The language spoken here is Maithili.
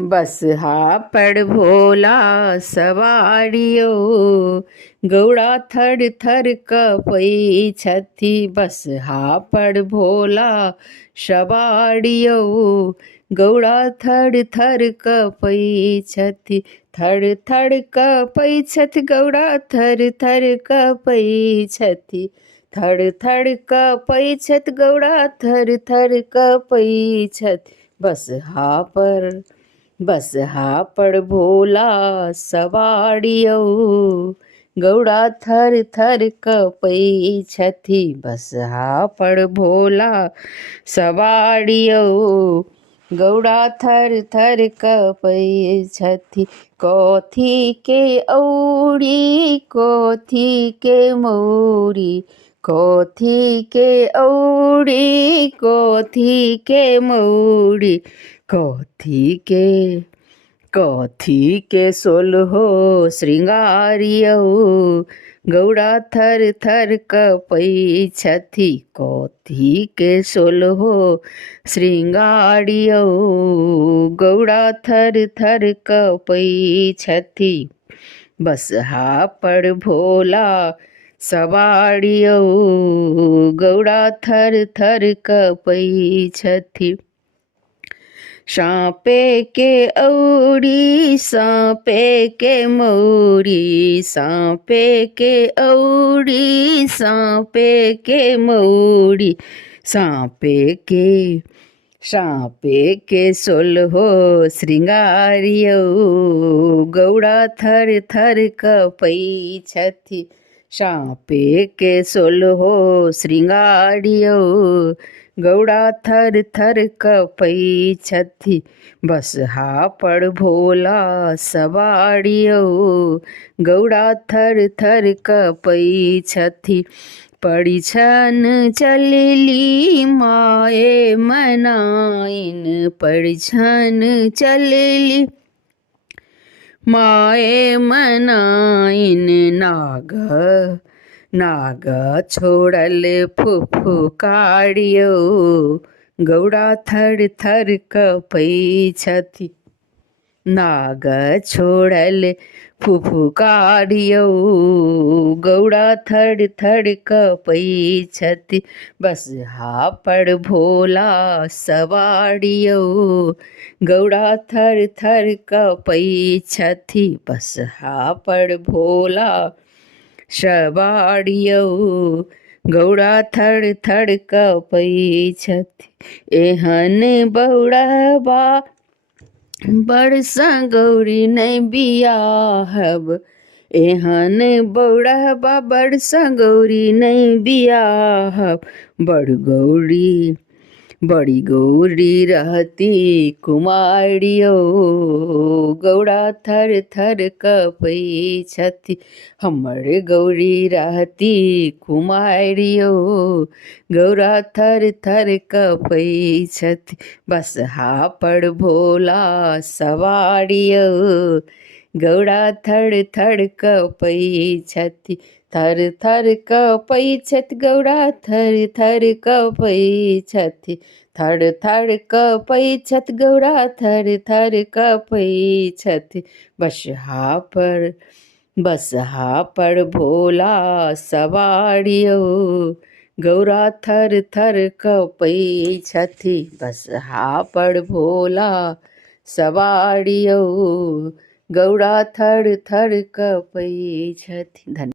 बसहा पर भोला सवारियो, गौड़ा थर थर कपई छथी। बसहा पर भोला सवारियो, गौड़ा थर थर कपई छथी। थर थर कपई छथि गौड़ा थर थर कपई छथि। थर थर कपई छथि गौड़ा थर थर कपई छथि। बसहा पर भोला सवारियो, गौड़ा थर थर कपई छथि। बसहा पर भोला सवारियो, गौड़ा थर थर कपई छथि। कथी के औरी कथी के मौरी, कथी के औरी कथी के मौरी। कथी के सोलहो श्रृंगारियो, गौड़ा थर थर कपई छथि। कथी के सोलहो श्रृंगारियो, गौड़ा थर थर कपई छथि। बसहा पर भोला सवारियो, गौड़ा थर थर कपई छथि। साँपे के औरी साँपे के मौरी, साँपे के औरी साँपे के मौरी। साँपे के सोलहो श्रृंगारियो, गौड़ा थर थर कपई छथि। साँपे के सोलहो श्रृंगारियो, गौड़ा थर थर कपई छथि। बसहा पर भोला सवारियो, गौड़ा थर थर कपई छथि। परिछन चलली माए मनाइन, परिछन चलली माए मनाइन। नाग छोड़ल फुफुकारियो, गौड़ा थर थर कपई छथि। नाग छोड़ल फुफुकारियो, गौड़ा थर थर कपई छथि। बसहा पर भोला सवारियो, गौड़ा थर थर कपई छथि। बसहा पर भोला सवारियो, गौड़ा थर थर कपई छथि। एहन बौड़बा बरसा गौरी नहीं बियाहब, एहन बौड़बा बरसा गौरी नहीं बियाहब। बड़ी गौरी रहती कुमारियो, गौड़ा थर थर कपई छथि। हमर गौरी रहती कुमारियो, गौड़ा थर थर कपई छथि। बसहा पर भोला सवारियो, गौड़ा थर थर कपई छथि। थर थर कपई छथि गौड़ा थर थर कपई छथि। थर थर कपई छथि गौड़ा थर थर कपई छथि। बसहा पर भोला सवारियो, गौड़ा थर थर कपई छथि। बसहा पर भोला सवारियो, गौड़ा थर थर कपई छथि। धन्यवाद।